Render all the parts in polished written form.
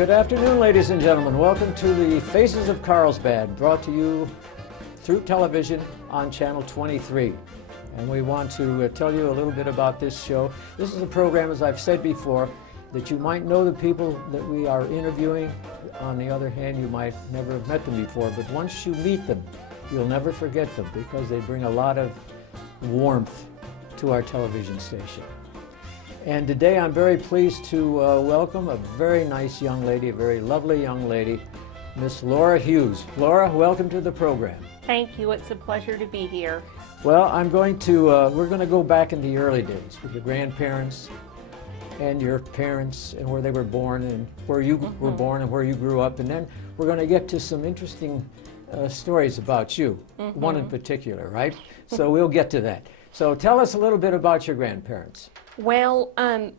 Good afternoon, ladies and gentlemen. Welcome to the Faces of Carlsbad, brought to you through television on Channel 23. And we want to tell you a little bit about this show. This is a program, as I've said before, that you might know the people that we are interviewing. On the other hand, you might never have met them before, but once you meet them, you'll never forget them because they bring a lot of warmth to our television station. And today I'm very pleased to welcome a very nice young lady, a very lovely young lady, Miss Laura Hughes. Laura, welcome to the program. Thank you. It's a pleasure to be here. Well, we're going to go back in the early days with your grandparents and your parents and where they were born and where you were born and where you grew up. And then we're going to get to some interesting stories about you, one in particular, right? So we'll get to that. So tell us a little bit about your grandparents. Well,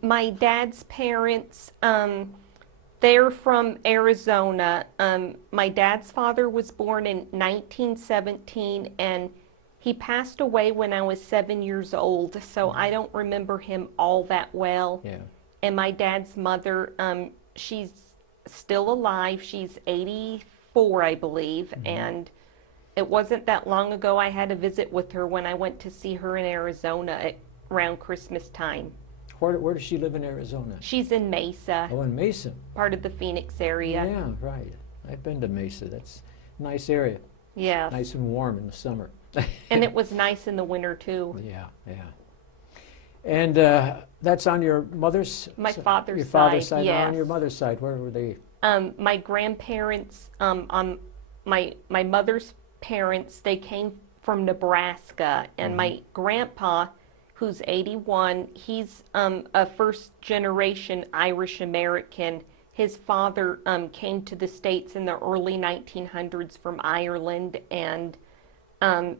my dad's parents, they're from Arizona. My dad's father was born in 1917, and he passed away when I was 7 years old, so I don't remember him all that well. Yeah. And my dad's mother, she's still alive. She's 84, I believe, and it wasn't that long ago I had a visit with her when I went to see her in Arizona around Christmas time. Where does she live in Arizona? She's in Mesa. Oh, in Mesa. Part of the Phoenix area. Yeah, right. I've been to Mesa. That's a nice area. Yeah. Nice and warm in the summer. And it was nice in the winter too. Yeah, yeah. And that's on your mother's My father's your father's side. yes. On your mother's side, where were they? My grandparents, on my mother's parents, they came from Nebraska, and my grandpa, who's 81, he's a first-generation Irish American. His father came to the States in the early 1900s from Ireland, and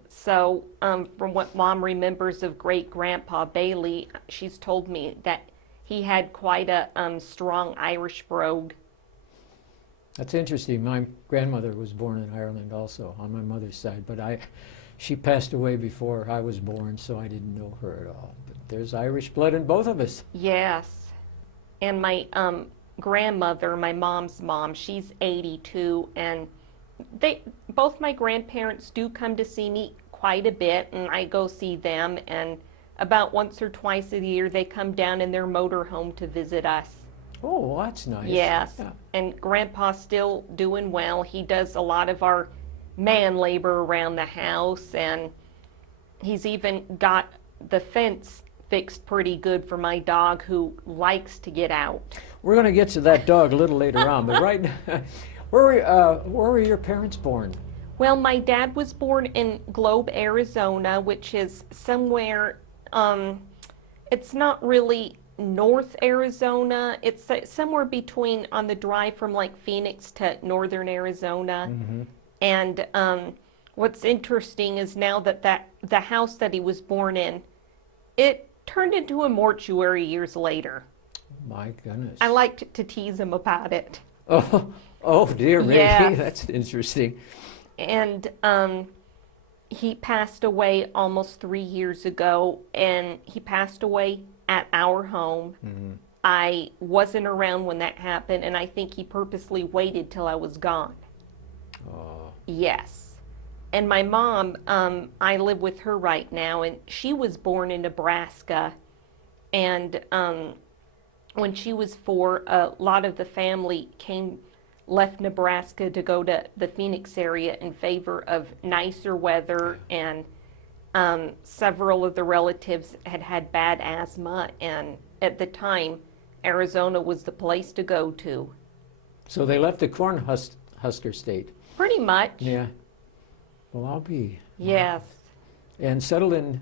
so from what Mom remembers of great-grandpa Bailey, she's told me that he had quite a strong Irish brogue. That's interesting. My grandmother was born in Ireland also, on my mother's side, but she passed away before I was born, so I didn't know her at all. But there's Irish blood in both of us. Yes. And my grandmother, my mom's mom, she's 82, and both my grandparents do come to see me quite a bit, and I go see them, and about once or twice a year they come down in their motorhome to visit us. Oh, well, that's nice. Yes. Yeah. And Grandpa's still doing well. He does a lot of our man labor around the house, and he's even got the fence fixed pretty good for my dog who likes to get out. We're going to get to that dog a little later on, but right now, where were your parents born? Well, my dad was born in Globe, Arizona, which is somewhere, it's not really North Arizona. It's somewhere between, on the drive from like Phoenix to northern Arizona. And what's interesting is now that the house that he was born in, it turned into a mortuary years later. My goodness. I liked to tease him about it. Oh dear me. Yes. That's interesting. And he passed away almost 3 years ago, and he passed away at our home. I wasn't around when that happened, and I think he purposely waited till I was gone. Oh. Yes. And my mom, I live with her right now, and she was born in Nebraska. And when she was 4, a lot of the family left Nebraska to go to the Phoenix area in favor of nicer weather, and several of the relatives had bad asthma, and at the time, Arizona was the place to go to. So they left the Cornhusker State. Pretty much. Yeah. Well, I'll be. Yes. And settled in,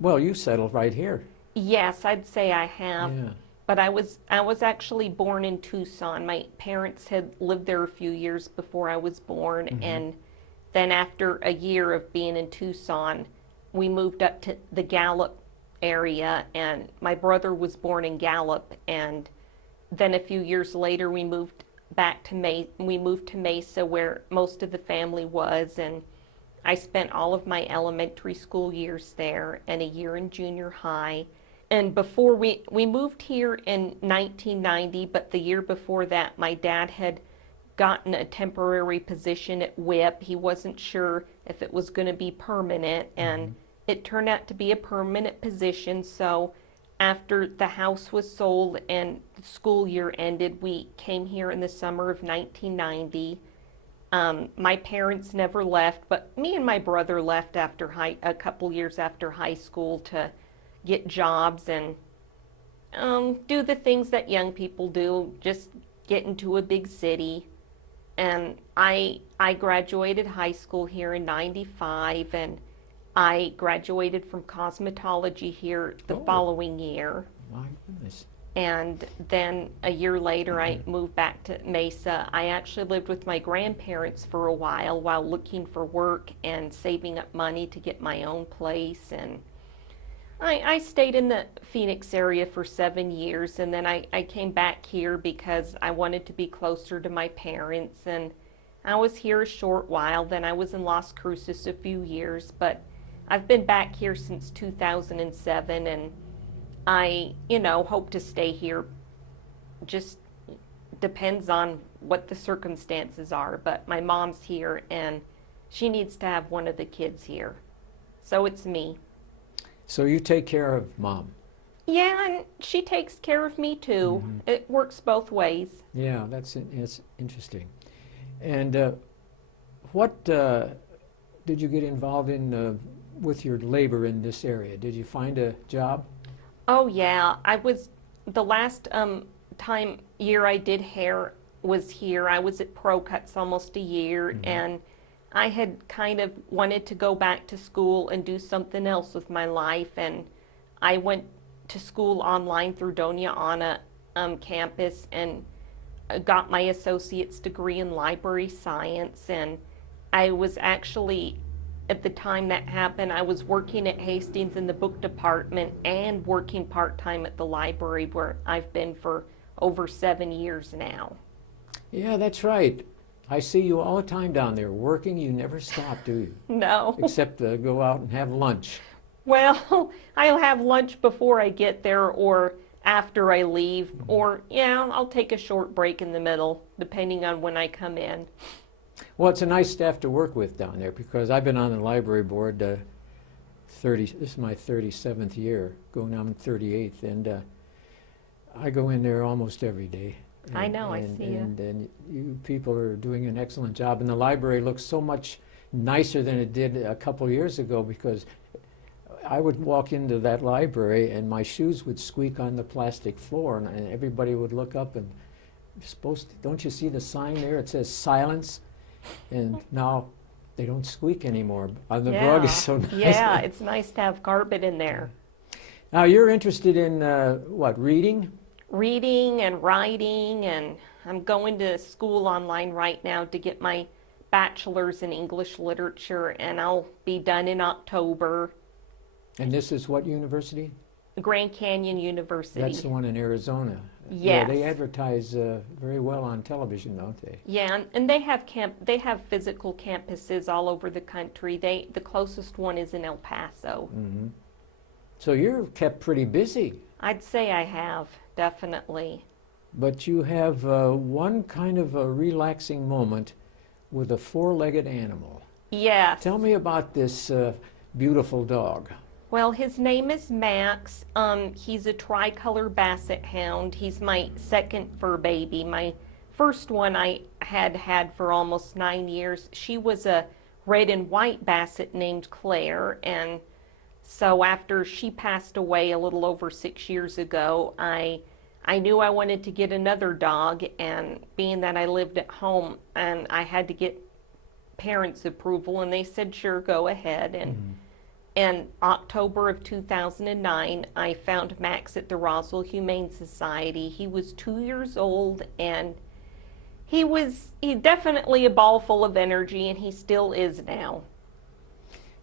well, you settled right here. Yes, I'd say I have. Yeah. But I was actually born in Tucson. My parents had lived there a few years before I was born, and then after a year of being in Tucson, we moved up to the Gallup area, and my brother was born in Gallup, and then a few years later we moved to Mesa, where most of the family was, and I spent all of my elementary school years there and a year in junior high. And before we moved here in 1990, but the year before that, my dad had gotten a temporary position at WIP. He wasn't sure if it was going to be permanent, and it turned out to be a permanent position. So after the house was sold and the school year ended, we came here in the summer of 1990. My parents never left, but me and my brother left after a couple years after high school to get jobs and do the things that young people do, just get into a big city. And I graduated high school here in 95, and I graduated from cosmetology here the following year. My goodness. And then a year later, I moved back to Mesa. I actually lived with my grandparents for a while looking for work and saving up money to get my own place. And I stayed in the Phoenix area for 7 years, and then I came back here because I wanted to be closer to my parents. And I was here a short while, then I was in Las Cruces a few years, but I've been back here since 2007, and I, hope to stay here. Just depends on what the circumstances are, but my mom's here, and she needs to have one of the kids here. So it's me. So you take care of Mom? Yeah, and she takes care of me too. It works both ways. Yeah, it's interesting. And what did you get involved in with your labor in this area? Did you find a job? Oh yeah, I was the last year I did hair was here. I was at Pro Cuts almost a year, and I had kind of wanted to go back to school and do something else with my life, and I went to school online through Doña Ana campus and got my associate's degree in library science. And I was actually, at the time that happened, I was working at Hastings in the book department and working part-time at the library, where I've been for over 7 years now. Yeah, that's right. I see you all the time down there working. You never stop, do you? No. Except to go out and have lunch. Well, I'll have lunch before I get there or after I leave, or I'll take a short break in the middle, depending on when I come in. Well, it's a nice staff to work with down there, because I've been on the library board this is my 37th year, going on 38th, and I go in there almost every day. I know, I see you. And you people are doing an excellent job, and the library looks so much nicer than it did a couple years ago, because I would walk into that library and my shoes would squeak on the plastic floor, and everybody would look up and, don't you see the sign there? It says silence, and now they don't squeak anymore. The rug is so nice. Yeah, it's nice to have carpet in there. Now you're interested in reading? Reading and writing, and I'm going to school online right now to get my bachelor's in English literature, and I'll be done in October. And this is what university? Grand Canyon University. That's the one in Arizona. Yes. Yeah, they advertise very well on television, don't they? Yeah, and they have physical campuses all over the country. The closest one is in El Paso. Mm-hmm. So you're kept pretty busy. I'd say I have, definitely. But you have one kind of a relaxing moment with a four-legged animal. Yes. Tell me about this beautiful dog. Well, his name is Max. He's a tricolor basset hound. He's my second fur baby. My first one I had for almost 9 years. She was a red and white basset named Claire, and so after she passed away a little over 6 years ago, I knew I wanted to get another dog, and being that I lived at home and I had to get parents' approval, and they said, sure, go ahead. And in October of 2009, I found Max at the Roswell Humane Society. He was 2 years old, and he definitely a ball full of energy, and he still is now.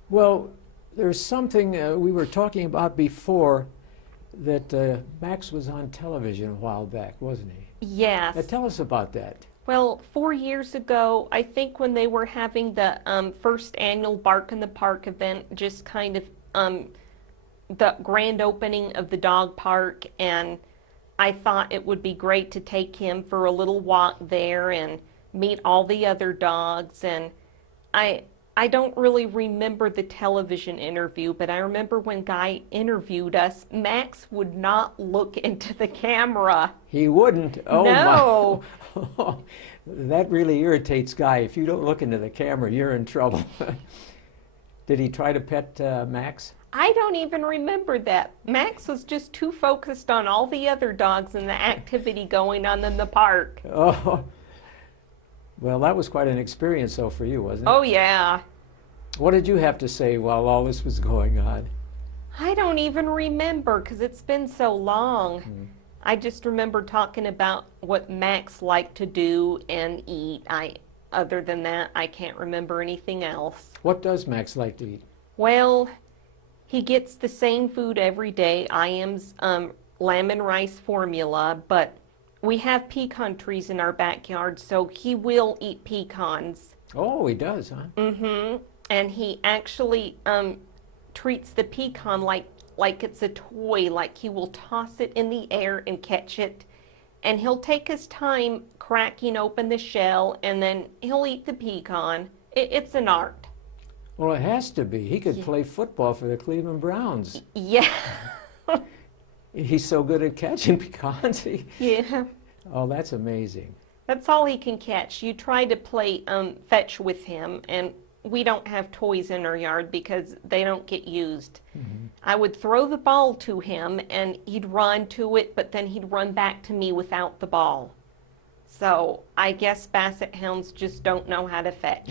Well, there's something we were talking about before, that Max was on television a while back, wasn't he? Yes. Tell us about that. Well, 4 years ago, I think when they were having the first annual Bark in the Park event, just kind of the grand opening of the dog park, and I thought it would be great to take him for a little walk there and meet all the other dogs. And I I don't really remember the television interview, but I remember when Guy interviewed us, Max would not look into the camera. He wouldn't. Oh No. my. That really irritates Guy. If you don't look into the camera, you're in trouble. Did he try to pet Max? I don't even remember that. Max was just too focused on all the other dogs and the activity going on in the park. Oh. Well, that was quite an experience, though, for you, wasn't it? Oh, yeah. What did you have to say while all this was going on? I don't even remember because it's been so long. I just remember talking about what Max liked to do and eat. Other than that, I can't remember anything else. What does Max like to eat? Well, he gets the same food every day. I am's lamb and rice formula, but we have pecan trees in our backyard, so he will eat pecans. Oh, he does, huh? Mm-hmm. And he actually treats the pecan like it's a toy, like he will toss it in the air and catch it. And he'll take his time cracking open the shell, and then he'll eat the pecan. It's an art. Well, it has to be. He could play football for the Cleveland Browns. Yeah. He's so good at catching pecans. Yeah. Oh, that's amazing. That's all he can catch. You try to play fetch with him, and we don't have toys in our yard because they don't get used. Mm-hmm. I would throw the ball to him, and he'd run to it, but then he'd run back to me without the ball. So I guess Basset Hounds just don't know how to fetch,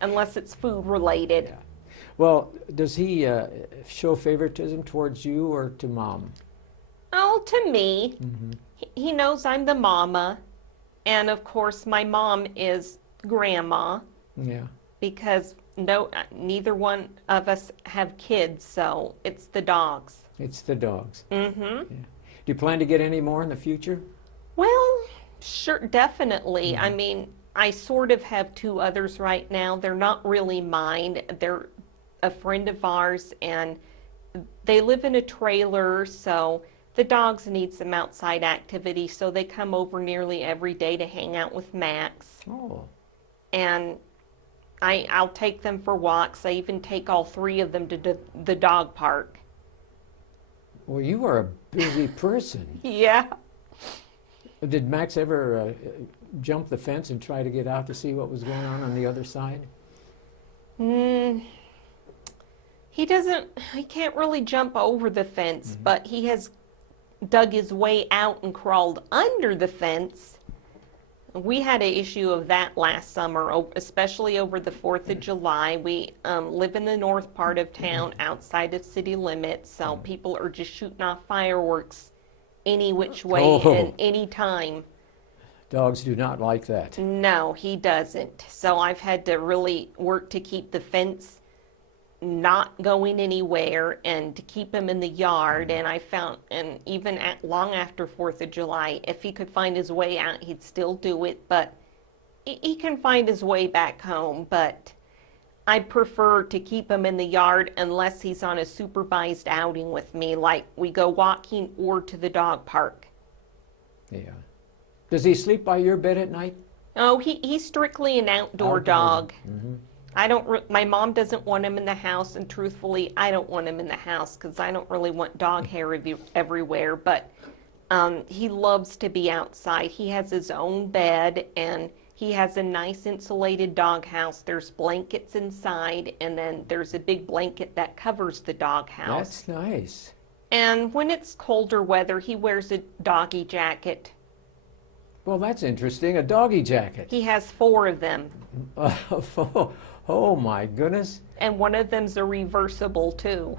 unless it's food related. Yeah. Well, does he show favoritism towards you or to Mom? Oh, to me. Mm-hmm. He knows I'm the mama, and of course my mom is Grandma. Yeah. Because neither one of us have kids, so it's the dogs. It's the dogs. Mm-hmm. Yeah. Do you plan to get any more in the future? Well, sure, definitely. Mm-hmm. I mean, I sort of have two others right now. They're not really mine. They're a friend of ours, and they live in a trailer, so the dogs need some outside activity, so they come over nearly every day to hang out with Max. Oh. And I'll take them for walks. I even take all three of them to the dog park. Well, you are a busy person. Yeah. Did Max ever jump the fence and try to get out to see what was going on the other side? He can't really jump over the fence, mm-hmm. but he has dug his way out and crawled under the fence. We had an issue of that last summer, especially over the 4th of July. We live in the north part of town, outside of city limits, so people are just shooting off fireworks any which way and any time. Dogs do not like that. No, he doesn't. So I've had to really work to keep the fence not going anywhere and to keep him in the yard. And I found, and even long after 4th of July, if he could find his way out, he'd still do it. But he can find his way back home. But I prefer to keep him in the yard unless he's on a supervised outing with me, like we go walking or to the dog park. Yeah. Does he sleep by your bed at night? Oh, he's strictly an outdoor dog. Mm-hmm. My mom doesn't want him in the house, and truthfully, I don't want him in the house because I don't really want dog hair everywhere, but he loves to be outside. He has his own bed, and he has a nice insulated dog house. There's blankets inside, and then there's a big blanket that covers the dog house. That's nice. And when it's colder weather, he wears a doggy jacket. Well, that's interesting, a doggy jacket. He has 4 of them. Oh my goodness. And one of them's a reversible too.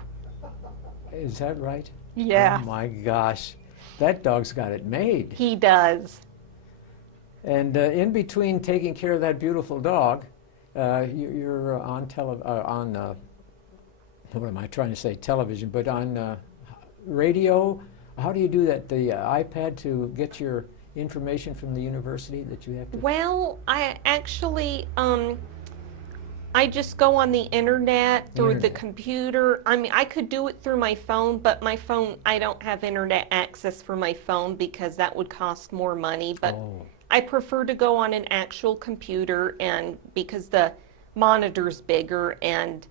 Is that right? Yeah. Oh my gosh. That dog's got it made. He does. And in between taking care of that beautiful dog, you're on what am I trying to say, television, but on radio. How do you do that? The iPad to get your information from the university that you have to? Well, I actually, I just go on the internet through the Internet. computer. I mean, I could do it through my phone, but my phone, I don't have internet access for my phone because that would cost more money. But Oh, I prefer to go on an actual computer, and because the monitor's bigger, and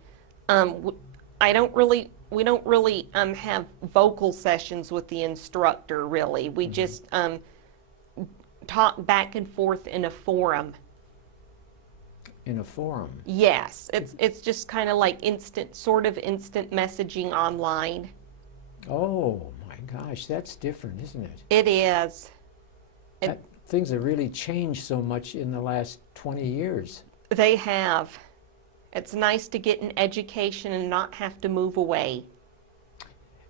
I don't really, we don't really have vocal sessions with the instructor, really. We just talk back and forth in a forum. in a forum. Yes, it's just kind of like sort of instant messaging online. Oh my gosh, that's different, isn't it? It is. Things have really changed so much in the last 20 years. They have. It's nice to get an education and not have to move away.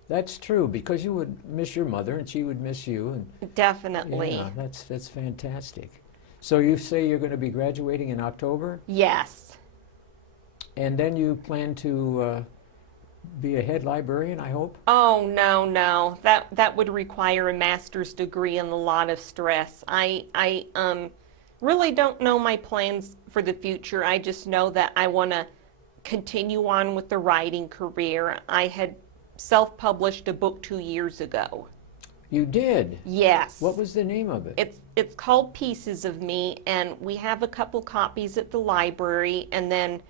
That's true, because you would miss your mother and she would miss you. And Definitely. yeah, that's fantastic. So you say you're going to be graduating in October, Yes. and then you plan to be a head librarian, I hope? Oh, no. That would require a master's degree and a lot of stress. I really don't know my plans for the future. I just know that I want to continue on with the writing career. I had self-published a book 2 years ago. You did? Yes. What was the name of it? It's called Pieces of Me, and we have a couple copies at the library, and then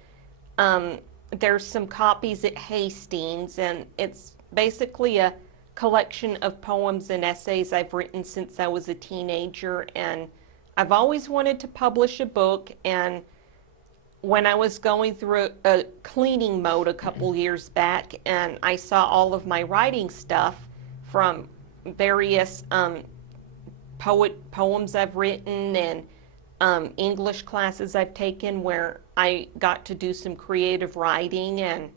there's some copies at Hastings, and it's basically a collection of poems and essays I've written since I was a teenager, and I've always wanted to publish a book. And when I was going through a cleaning mode a couple years back, and I saw all of my writing stuff from various poems I've written and English classes I've taken where I got to do some creative writing, and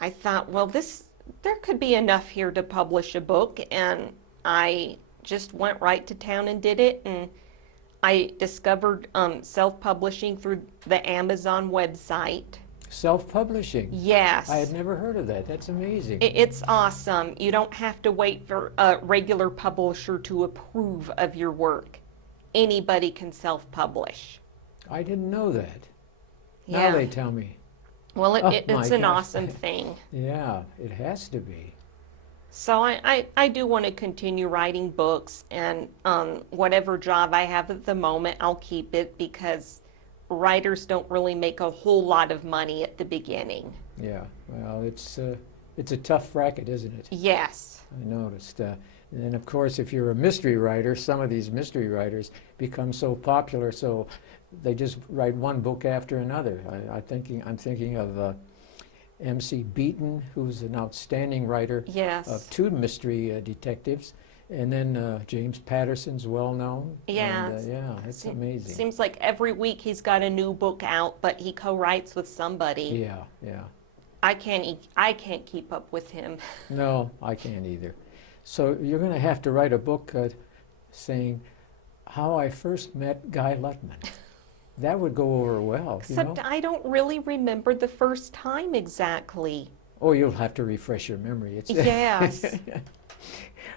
I thought, well, there could be enough here to publish a book, and I just went right to town and did it, and I discovered self-publishing through the Amazon website. Self-publishing? Yes. I had never heard of that. That's amazing. It's awesome. You don't have to wait for a regular publisher to approve of your work. Anybody can self-publish. I didn't know that. Yeah. Now they tell me. Well, Oh, it's my an gosh. awesome thing. Yeah, it has to be. So I do want to continue writing books, and whatever job I have at the moment, I'll keep it because writers don't really make a whole lot of money at the beginning. Yeah, well, it's a tough racket, isn't it? Yes. I noticed. And of course, if you're a mystery writer, some of these mystery writers become so popular, so they just write one book after another. I'm thinking of M.C. Beaton, who's an outstanding writer Yes. of two mystery detectives, and then James Patterson's well known. Yeah. And, yeah, it's amazing. Seems like every week he's got a new book out, but he co-writes with somebody. Yeah. I can't keep up with him. No, I can't either. So you're going to have to write a book saying how I first met Guy Luttman. That would go over well, Except I don't really remember the first time exactly. Oh, you'll have to refresh your memory. Yes.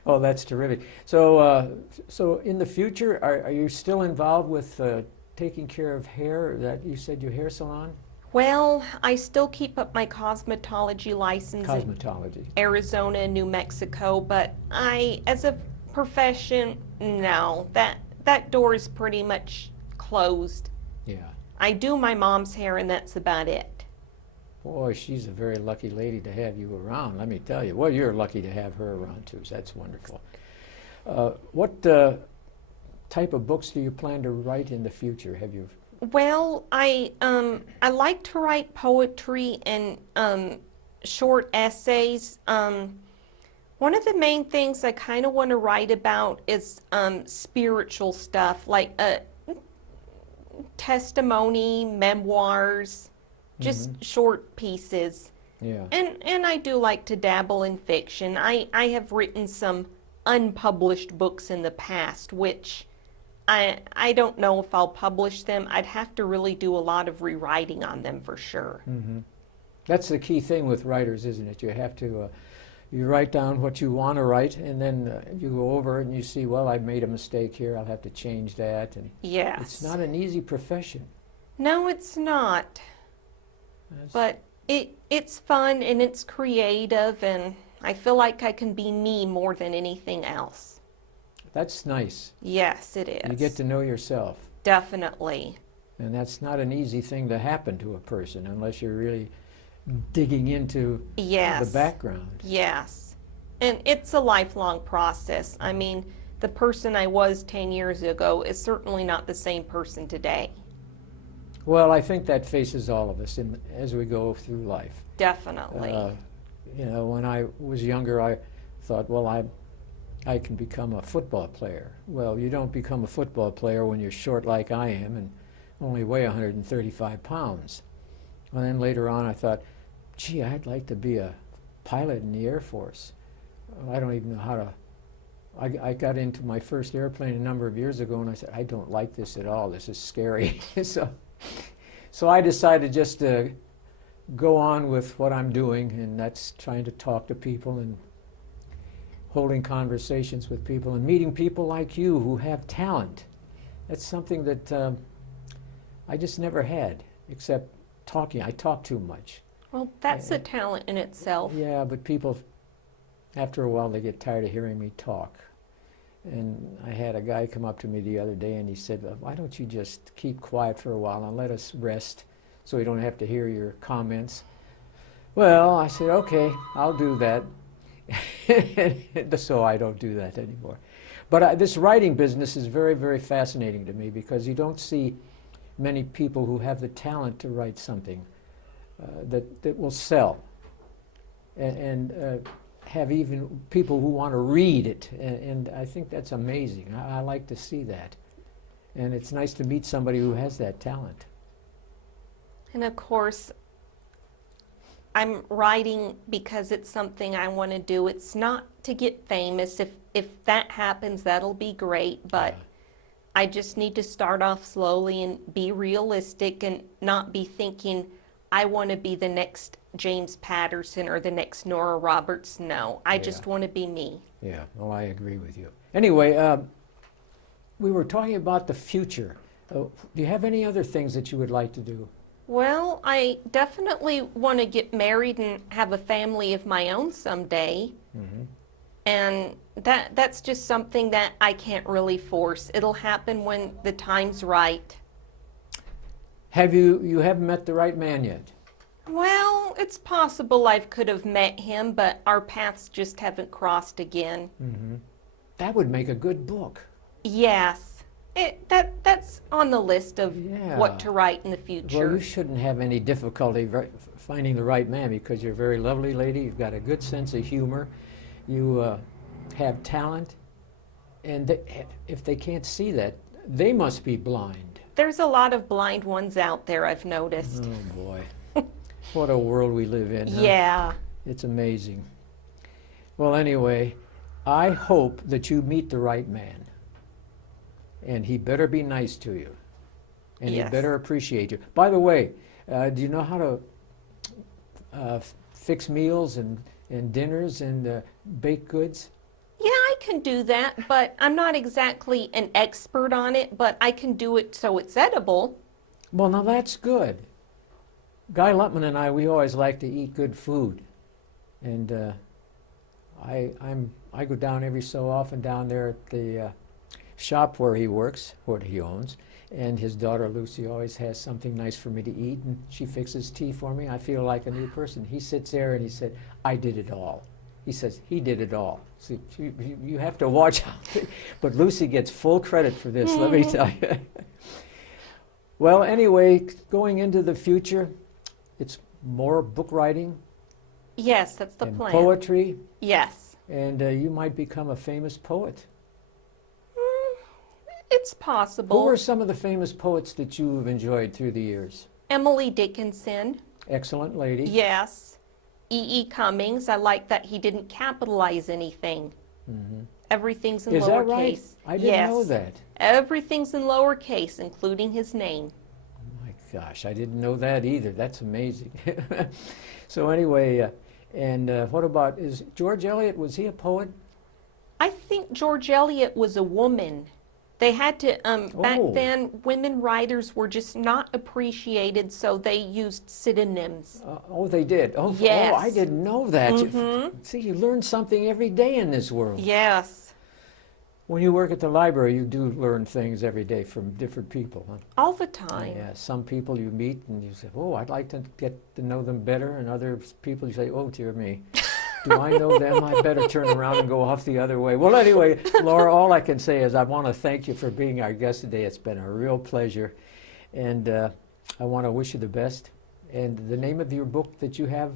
Oh, that's terrific. So in the future, are you still involved with taking care of hair? That you said your hair salon? Well, I still keep up my cosmetology license Cosmetology. in Arizona and New Mexico, but as a profession, no. That door is pretty much closed. Yeah. I do my mom's hair, and that's about it. Boy, she's a very lucky lady to have you around, let me tell you. Well, you're lucky to have her around, too. So that's wonderful. What type of books do you plan to write in the future? Have you... Well, I like to write poetry and short essays. One of the main things I kind of want to write about is spiritual stuff, like testimony, memoirs, just short pieces. Yeah. And I do like to dabble in fiction. I have written some unpublished books in the past, which I don't know if I'll publish them. I'd have to really do a lot of rewriting on them for sure. Mm-hmm. That's the key thing with writers, isn't it? You have to, you write down what you want to write, and then you go over it and you see, well, I made a mistake here. I'll have to change that. And Yes. it's not an easy profession. No, it's not. That's- But it's fun and it's creative, and I feel like I can be me more than anything else. That's nice. Yes, it is. You get to know yourself. Definitely. And that's not an easy thing to happen to a person unless you're really digging into Yes. the background. Yes. And it's a lifelong process. I mean, the person I was 10 years ago is certainly not the same person today. Well, I think that faces all of us as we go through life. Definitely. You know, when I was younger, I thought, well, I can become a football player. Well, you don't become a football player when you're short like I am and only weigh 135 pounds. And then later on, I thought, gee, I'd like to be a pilot in the Air Force. I don't even know how to. I got into my first airplane a number of years ago, and I said, I don't like this at all. This is scary. So I decided just to go on with what I'm doing, and that's trying to talk to people and holding conversations with people and meeting people like you who have talent. That's something that I just never had, except talking. I talk too much. Well, that's a talent in itself. Yeah, but people, after a while, they get tired of hearing me talk. And I had a guy come up to me the other day and he said, why don't you just keep quiet for a while and let us rest so we don't have to hear your comments? Well, I said, okay, I'll do that. So I don't do that anymore. But this writing business is very, very fascinating to me because you don't see many people who have the talent to write something that will sell and have even people who want to read it. And I think that's amazing. I like to see that. And it's nice to meet somebody who has that talent. And of course, I'm writing because it's something I want to do. It's not to get famous. If that happens, that'll be great. But Yeah. I just need to start off slowly and be realistic and not be thinking I want to be the next James Patterson or the next Nora Roberts. No, I just want to be me. Yeah, well, I agree with you. Anyway, we were talking about the future. Do you have any other things that you would like to do? Well, I definitely want to get married and have a family of my own someday. Mm-hmm. And that's just something that I can't really force. It'll happen when the time's right. You haven't met the right man yet? Well, it's possible I could have met him, but our paths just haven't crossed again. Mm-hmm. That would make a good book. Yes. That's on the list of Yeah. what to write in the future. Well, you shouldn't have any difficulty finding the right man because you're a very lovely lady. You've got a good sense of humor. You have talent. And if they can't see that, they must be blind. There's a lot of blind ones out there, I've noticed. Oh, boy. What a world we live in, huh? Yeah. It's amazing. Well, anyway, I hope that you meet the right man. And he better be nice to you. And Yes. he better appreciate you. By the way, do you know how to fix meals and dinners and baked goods? Yeah, I can do that, but I'm not exactly an expert on it, but I can do it so it's edible. Well, now that's good. Guy Lutman and I, we always like to eat good food. And I go down every so often down there at the shop where he works, what he owns, and his daughter Lucy always has something nice for me to eat, and she fixes tea for me. I feel like a new person. He sits there and he said, I did it all. He says, he did it all. See, you have to watch out. But Lucy gets full credit for this, let me tell you. Well, anyway, going into the future, it's more book writing Yes, that's the and plan. poetry, Yes. and you might become a famous poet. It's Who possible. are some of the famous poets that you've enjoyed through the years? Emily Dickinson. Excellent lady. Yes. E. Cummings. I like that he didn't capitalize anything. Mm-hmm. Everything's in Is that right? lowercase. I didn't yes. know that. Everything's in lowercase, including his name. Oh my gosh, I didn't know that either. That's amazing. So anyway, what about, George Eliot, was he a poet? I think George Eliot was a woman. They had to, back Oh. then, women writers were just not appreciated, so they used pseudonyms. Oh, they did. Oh, I Yes. didn't know that. See, you learn something every day in this world. Yes, When you work at the library, you do learn things every day from different people. Huh? all the time. Yeah, some people you meet and you say, oh, I'd like to get to know them better. And other people you say, oh, dear me. Do I know them? I better turn around and go off the other way. Well, anyway, Laura, all I can say is I want to thank you for being our guest today. It's been a real pleasure. And I want to wish you the best. And the name of your book that you have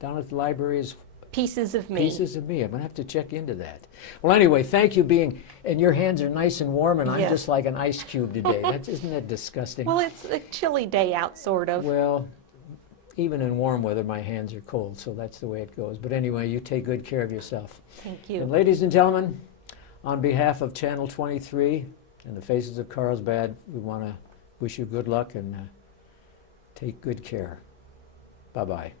down at the library is Pieces of Me. Pieces of Me. I'm going to have to check into that. Well, anyway, thank you and your hands are nice and warm, and I'm Yes. just like an ice cube today. Isn't that disgusting? Well, it's a chilly day out, sort of. Well, even in warm weather, my hands are cold, so that's the way it goes. But anyway, you take good care of yourself. Thank you. And ladies and gentlemen, on behalf of Channel 23 and the Faces of Carlsbad, we want to wish you good luck and take good care. Bye-bye.